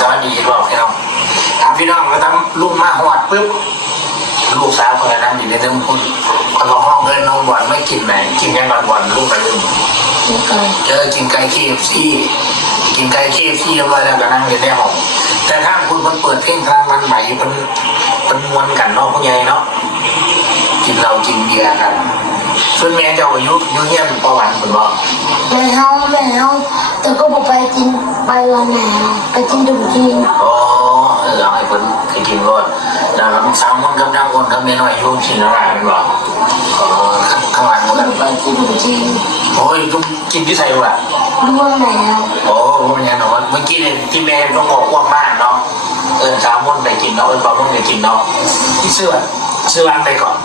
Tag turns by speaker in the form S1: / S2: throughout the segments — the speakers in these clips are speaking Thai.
S1: สวัสดีบอกพี่น้องถามพี่น้องก็ตั้งลุงมาหอดปุ๊บลูกสาวคนนั้นอยู่ในเรื่องคุณคนละห้องเลยน้องบอลไม่กินไหนกินยังบอลบอลลูกไปลืมเจอกินไก่เคฟซีกินไก่เคฟซีเรียบร้อยแล้วก็นั่งอยู่ในห้องแต่ถ้าคุณมันเปิดเพลงทางมันใหม่มันมันมวนกันเนาะพวกใหญ่เนาะกินเรากินเบียร์กัน ส่วนแม่เจ้าอายุยุ่งเยี่ยมประวัติคุณบอก
S2: แม่เฮาแม่เฮาแต่ก็บอกไปกินไปวันไหนไปกินดุจีน
S1: โอ้เออเอาให้เพิ่นให้กินรถแล้วเราสามคนกับนางคนกับเมียน้อยอยู่กินอะไรเป็นบ่เออข้างหลังหมดแล้ว
S2: ไปกินดุจีน
S1: โอ้ยจุ่มกินที่ใส่ว่ะ
S2: ร่วงแล้ว
S1: โอ้มันยังเนาะเมื่อกี้เนี่ยที่แม่ต้องบอกว่าบ้านเนาะเออสามคนไปกินเนาะเออสามคนไปกินเนาะที่เสื้อเสื้อร้านไปก่อน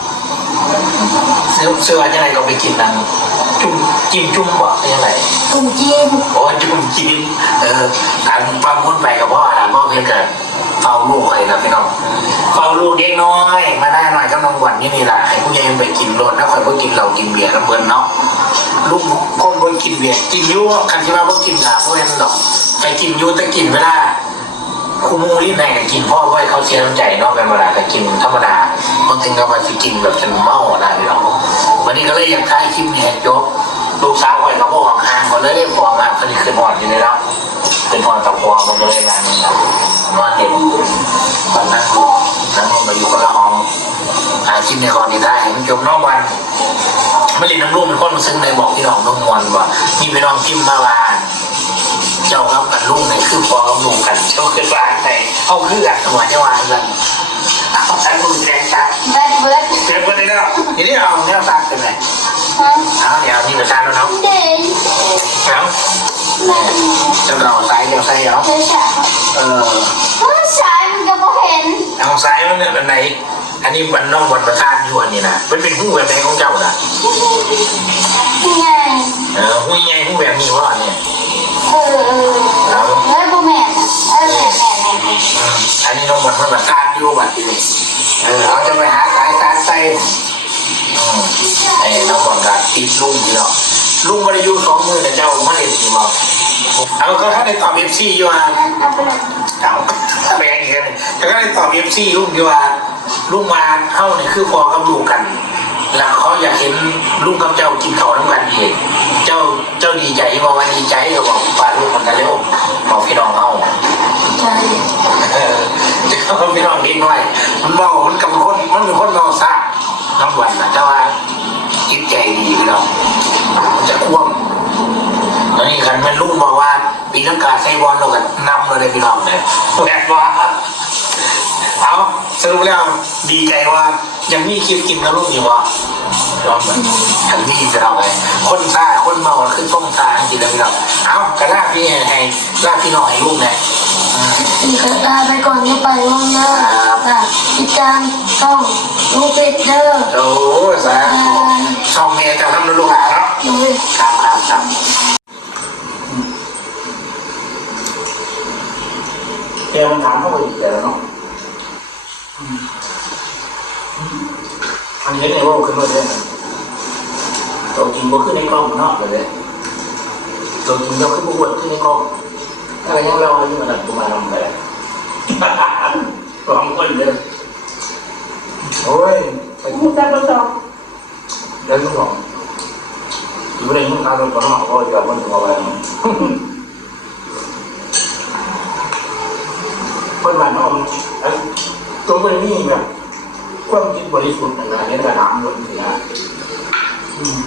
S1: เสื้อเสื้อยังไงก็ไปกินนั่นจุ่มจิ้มจุ่มบ่ยังไง
S2: ดุจีน
S1: โอ้ยจุ่มจิ้มเออการบางคนไปกับพ่อนะพ่อเพียงแต่เฝ้าลูกเลยนะพี่น้องเฝ้าลูกเด็กน้อย มาได้หน่อยก็นองวันนี่นี่แหละให้ผู้ใหญ่ไปกินรถนะคอยพ่กินเรากินเบียร์น้ำเบิร์นเนาะลูกคนบ่กินเบียร์กินอยุ่กันที่ว่าพ่กินอะพวกนั้นดอกไปกินอยุ่แต่กินเวลา คูมูรีบไหนก็กินพ่อไว้เขาเสียน้ำใจเนาะเป็นเวลาก็กินธรรมดาบางทีก็มาสิกินแบบจนเมาอะนะพี่น้องวันนี้ก็เลยอยากถ่ายคลิปนี้ให้จบลูกสาวคอยเขาบอกออกห่างก่อนเลยได้พอมากเขานี่คือหอดอยู่ในแล้วเป็นพรตะพวมันก็เลยมานี่นะนอนเห็นตอนนั้นนั่งมาอยู่คนละห้องอาชีพในคอนนี้ได้มันจบนอกวันไม่เรีนน้ำรุ่มเป็นคนมาซึ้งในบอกพี่น้องต้องมวนว่ามีพี่น้องพิมพ์มาว่าเจ้ากับ กันลุงในคือพอกับลุงกันเจ้าคือร้านไหนเอาคือกันสมัยเจ้าวานกันเอาใช้มือแดงจัด
S2: แบดเบิร์ด
S1: เกิดวันนี้แล้วทีนี้เอาเนี่ยตัดเป็นไง
S2: ฮะ
S1: เอาเดี๋ยวนี่ประชาชนเอา
S2: เด็ก
S1: เอา
S2: แม่
S1: เจ้าเราสายเดียวใส่เอา
S2: เธอฉา
S1: เออ
S2: เฮ้ยสายมันก็บ่เห็น
S1: ทางซ้ายมันเนี่ยเป็นไหนอันนี้มันน้องบอลประธานอยู่อันนี้นะมันเป็นหูแบบไหนของเจ้าน่ะ
S2: ยังไง
S1: เออหูใหญ่หูแบบนี้ว่าเนี่ย
S2: มอั
S1: นนี้น้องบอลประธานอยู่บัดนี้เออเอาจะไปหาสายสารใส่อืมไอ้น้องบอลกัติดลุงพี่เนาะลุงมาได้อยู่สองมือแต่เจ้ามาเรียนสีบอกเอาก็ถ้าได้ตอบเอฟซีอยู่อะ
S2: เอาเลย
S1: เอาถ้าไปอย่างนี้กันแต่ก็ได้ตอบเอฟซีลุงอยู่ว่าลุงมาเข้าเนี่ยคือพอกับลูกกันแล้วเขาอยากเห็นลุงกับเจ้ากินข้าวน้ำกันเองเจ้าเจ้าดีใจบอกว่าดีใจก็บอกฝาลูกมันกันเร็วบอกพี่น้องเขา
S2: ใช่
S1: เออเจ้าพี่น้องนิดหน่อย มันบอกมันกับคนมันเป็นคนนอนซะน้ำหวานนะเจ้าว่าจิตใจดีพี่น้องมันจะควมแล้วนี่คันเป็นลุงบอกว่าปีนังกาไซบอลเรากันนำเลยพี่น้องเลยแหวกว่าเอาสรุปแล้วดีใจว่ายังมีคลิปกินกับลูกอยู่วะลองแบบทันทีจะเอาไปคนซ่าคนเมาคือต้มซ่าจริงๆแล้วพี่น้องเอากระลากพี่ให้ลากพี่น้องให้ลูกนะอืม
S2: อีกลาไปก่อนจะไปว่า เป็ดเด้อ
S1: โอ้สาธุช่องเมียจะทำลูกหลานเนาะ
S2: ดูดิ
S1: ครับครับครับเดี๋ยวมันถามเข้าไปอีกแล้วเนาะอืมอันนี้เนี่ยว่าขึ้นมาเลยนะตัวจริงก็ขึ้นในกล้องเนาะเลยตัวจริงเราขึ้นบวชขึ้นในกล้องอะไรยังเราอยู่มันกูมาทำอะไรลองคนเลย อย่ามันตัวไปคนบ้านน้องไอ้ตัวคนนี้แบบความคิดบริสุทธิ์อะไรเนี่ยระดับหมดเลยนะอืม